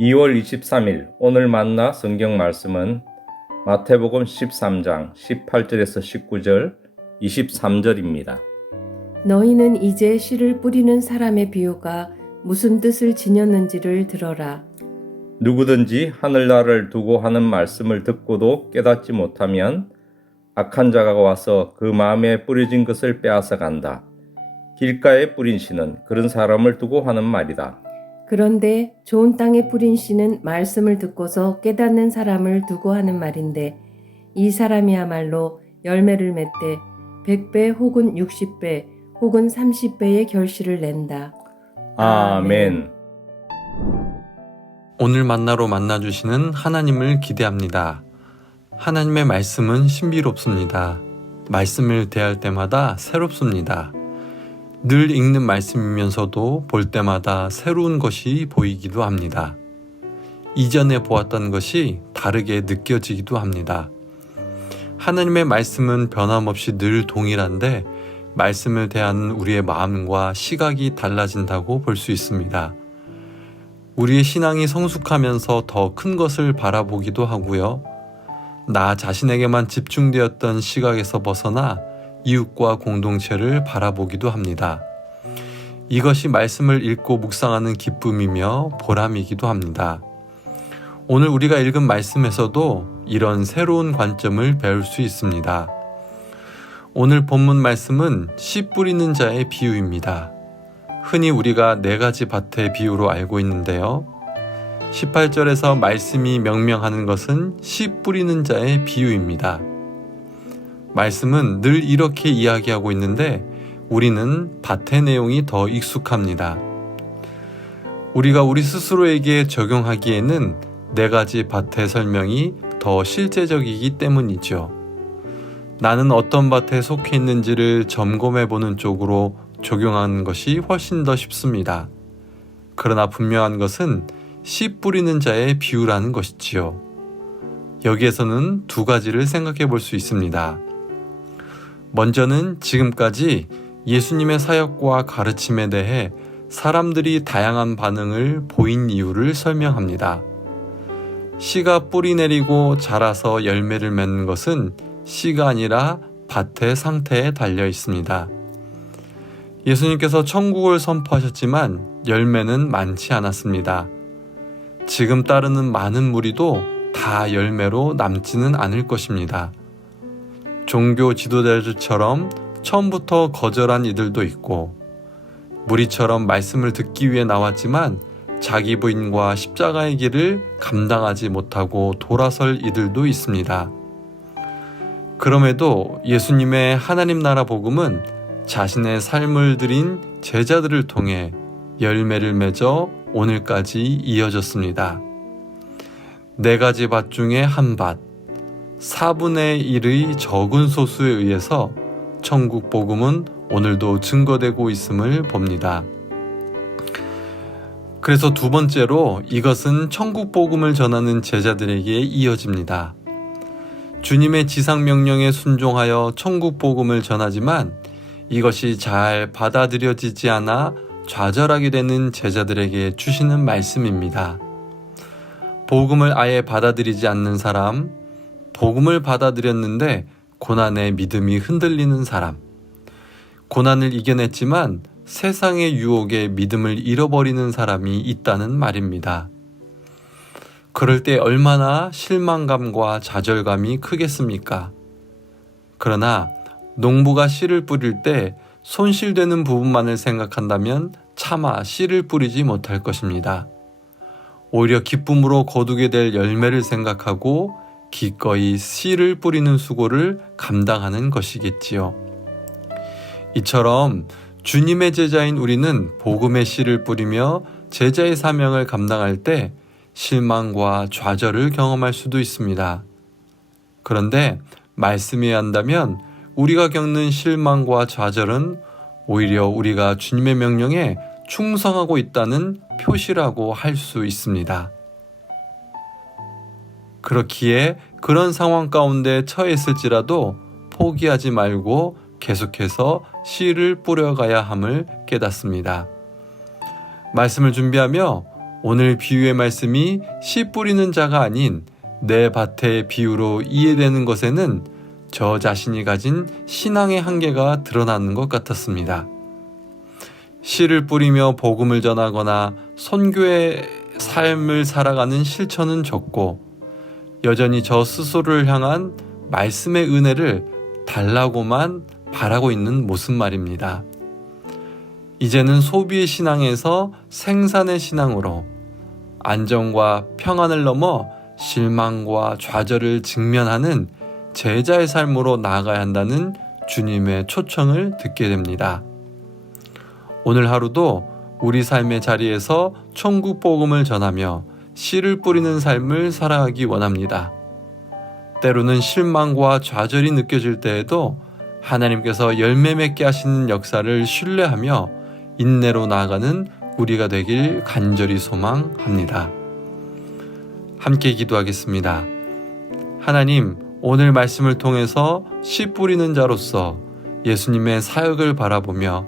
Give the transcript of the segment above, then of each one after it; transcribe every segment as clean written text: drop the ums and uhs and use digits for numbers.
2월 23일 오늘 만나 성경 말씀은 마태복음 13장 18절에서 19절, 23절입니다. 너희는 이제 씨를 뿌리는 사람의 비유가 무슨 뜻을 지녔는지를 들어라. 누구든지 하늘나라를 두고 하는 말씀을 듣고도 깨닫지 못하면 악한 자가 와서 그 마음에 뿌려진 것을 빼앗아 간다. 길가에 뿌린 씨는 그런 사람을 두고 하는 말이다. 그런데 좋은 땅에 뿌린 씨는 말씀을 듣고서 깨닫는 사람을 두고 하는 말인데, 이 사람이야말로 열매를 맺되 100배 혹은 60배 혹은 30배의 결실을 낸다. 아멘. 오늘 만나로 만나주시는 하나님을 기대합니다. 하나님의 말씀은 신비롭습니다. 말씀을 대할 때마다 새롭습니다. 늘 읽는 말씀이면서도 볼 때마다 새로운 것이 보이기도 합니다. 이전에 보았던 것이 다르게 느껴지기도 합니다. 하나님의 말씀은 변함없이 늘 동일한데 말씀을 대하는 우리의 마음과 시각이 달라진다고 볼 수 있습니다. 우리의 신앙이 성숙하면서 더 큰 것을 바라보기도 하고요. 나 자신에게만 집중되었던 시각에서 벗어나 이웃과 공동체를 바라보기도 합니다. 이것이 말씀을 읽고 묵상하는 기쁨이며 보람이기도 합니다. 오늘 우리가 읽은 말씀에서도 이런 새로운 관점을 배울 수 있습니다. 오늘 본문 말씀은 씨 뿌리는 자의 비유입니다. 흔히 우리가 4가지 밭의 비유로 알고 있는데요. 18절에서 말씀이 명명하는 것은 씨 뿌리는 자의 비유입니다. 말씀은 늘 이렇게 이야기하고 있는데 우리는 밭의 내용이 더 익숙합니다. 우리가 우리 스스로에게 적용하기에는 4가지 밭의 설명이 더 실제적이기 때문이죠. 나는 어떤 밭에 속해 있는지를 점검해 보는 쪽으로 적용하는 것이 훨씬 더 쉽습니다. 그러나 분명한 것은 씨 뿌리는 자의 비유라는 것이지요. 여기에서는 2가지를 생각해 볼 수 있습니다. 먼저는 지금까지 예수님의 사역과 가르침에 대해 사람들이 다양한 반응을 보인 이유를 설명합니다. 씨가 뿌리 내리고 자라서 열매를 맺는 것은 씨가 아니라 밭의 상태에 달려 있습니다. 예수님께서 천국을 선포하셨지만 열매는 많지 않았습니다. 지금 따르는 많은 무리도 다 열매로 남지는 않을 것입니다. 종교 지도자들처럼 처음부터 거절한 이들도 있고, 무리처럼 말씀을 듣기 위해 나왔지만 자기 부인과 십자가의 길을 감당하지 못하고 돌아설 이들도 있습니다. 그럼에도 예수님의 하나님 나라 복음은 자신의 삶을 들인 제자들을 통해 열매를 맺어 오늘까지 이어졌습니다. 4가지 밭 중에 한 밭, 4분의 1의 적은 소수에 의해서 천국 복음은 오늘도 증거되고 있음을 봅니다. 그래서 2번째로 이것은 천국 복음을 전하는 제자들에게 이어집니다. 주님의 지상 명령에 순종하여 천국 복음을 전하지만 이것이 잘 받아들여지지 않아 좌절하게 되는 제자들에게 주시는 말씀입니다. 복음을 아예 받아들이지 않는 사람, 복음을 받아들였는데 고난의 믿음이 흔들리는 사람, 고난을 이겨냈지만 세상의 유혹에 믿음을 잃어버리는 사람이 있다는 말입니다. 그럴 때 얼마나 실망감과 좌절감이 크겠습니까? 그러나 농부가 씨를 뿌릴 때 손실되는 부분만을 생각한다면 차마 씨를 뿌리지 못할 것입니다. 오히려 기쁨으로 거두게 될 열매를 생각하고 기꺼이 씨를 뿌리는 수고를 감당하는 것이겠지요. 이처럼 주님의 제자인 우리는 복음의 씨를 뿌리며 제자의 사명을 감당할 때 실망과 좌절을 경험할 수도 있습니다. 그런데 말씀해야 한다면 우리가 겪는 실망과 좌절은 오히려 우리가 주님의 명령에 충성하고 있다는 표시라고 할 수 있습니다. 그렇기에 그런 상황 가운데 처했을지라도 포기하지 말고 계속해서 씨를 뿌려가야 함을 깨닫습니다. 말씀을 준비하며 오늘 비유의 말씀이 씨 뿌리는 자가 아닌 내 밭의 비유로 이해되는 것에는 저 자신이 가진 신앙의 한계가 드러나는 것 같았습니다. 씨를 뿌리며 복음을 전하거나 선교의 삶을 살아가는 실천은 적고 여전히 저 스스로를 향한 말씀의 은혜를 달라고만 바라고 있는 모습 말입니다. 이제는 소비의 신앙에서 생산의 신앙으로 안정과 평안을 넘어 실망과 좌절을 직면하는 제자의 삶으로 나아가야 한다는 주님의 초청을 듣게 됩니다. 오늘 하루도 우리 삶의 자리에서 천국 복음을 전하며 씨를 뿌리는 삶을 살아가기 원합니다. 때로는 실망과 좌절이 느껴질 때에도 하나님께서 열매 맺게 하시는 역사를 신뢰하며 인내로 나아가는 우리가 되길 간절히 소망합니다. 함께 기도하겠습니다. 하나님, 오늘 말씀을 통해서 씨 뿌리는 자로서 예수님의 사역을 바라보며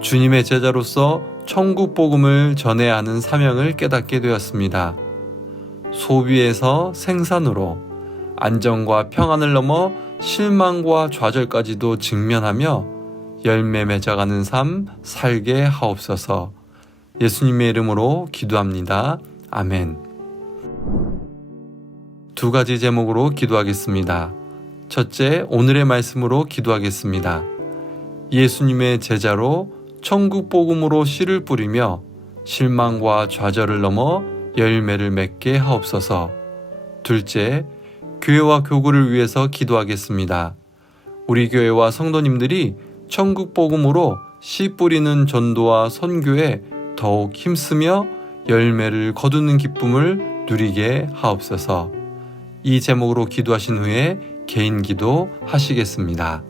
주님의 제자로서 천국 복음을 전해야 하는 사명을 깨닫게 되었습니다. 소비에서 생산으로 안정과 평안을 넘어 실망과 좌절까지도 직면하며 열매 맺어가는 삶 살게 하옵소서. 예수님의 이름으로 기도합니다. 아멘. 두 가지 제목으로 기도하겠습니다. 첫째, 오늘의 말씀으로 기도하겠습니다. 예수님의 제자로 천국 복음으로 씨를 뿌리며 실망과 좌절을 넘어 열매를 맺게 하옵소서. 둘째, 교회와 교구를 위해서 기도하겠습니다. 우리 교회와 성도님들이 천국 복음으로 씨 뿌리는 전도와 선교에 더욱 힘쓰며 열매를 거두는 기쁨을 누리게 하옵소서. 이 제목으로 기도하신 후에 개인 기도 하시겠습니다.